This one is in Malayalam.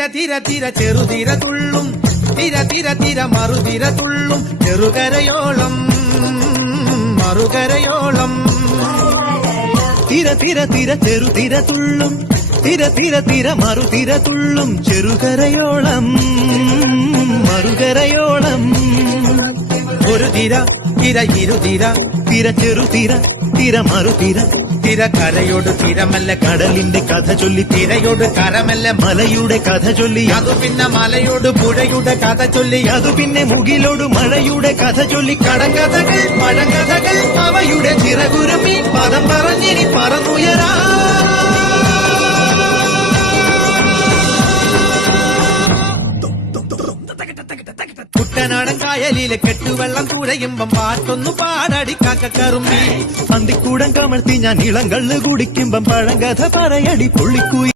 തിര തിര തിര ചെറുതിര തുള്ളും തിര തിര തിര മറുതിര തുള്ളും ചെറുകരയോളം മറുകരയോളം തിര തിര തിര ചെറുതിര തുള്ളും തിര തിര തിര മറുതിര തുള്ളും ചെറുകരയോളം മറുകരയോളം ഒരു തിര തിര ഇരുതിര തിര ചെറുതിര തിര മറുതിര തിര കരയോട് തിരമല്ല കടലിന്റെ കഥ ചൊല്ലി തിരയോട് കരമല്ല മലയുടെ കഥ ചൊല്ലി അതു പിന്നെ മലയോട് പുഴയുടെ കഥ ചൊല്ലി അതു പിന്നെ മുകിലോട് മഴയുടെ കഥ ചൊല്ലി കടകഥകൾ പഴങ്കഥകൾ അവയുടെ ചിറകുരുമി പദം പറഞ്ഞിനി പറന്നുയരാ കുട്ടനാടൻ കായലിലെ കെട്ടുവെള്ളം കുഴയുമ്പം പാട്ടൊന്നു പാടടി കാക്കക്കറുമ്പി അന്തിക്കൂടം കമഴ്ത്തി ഞാൻ ഇളം കള്ള് കുടിക്കുമ്പം പഴങ്കഥ പറയടി പൊള്ളിക്കുയി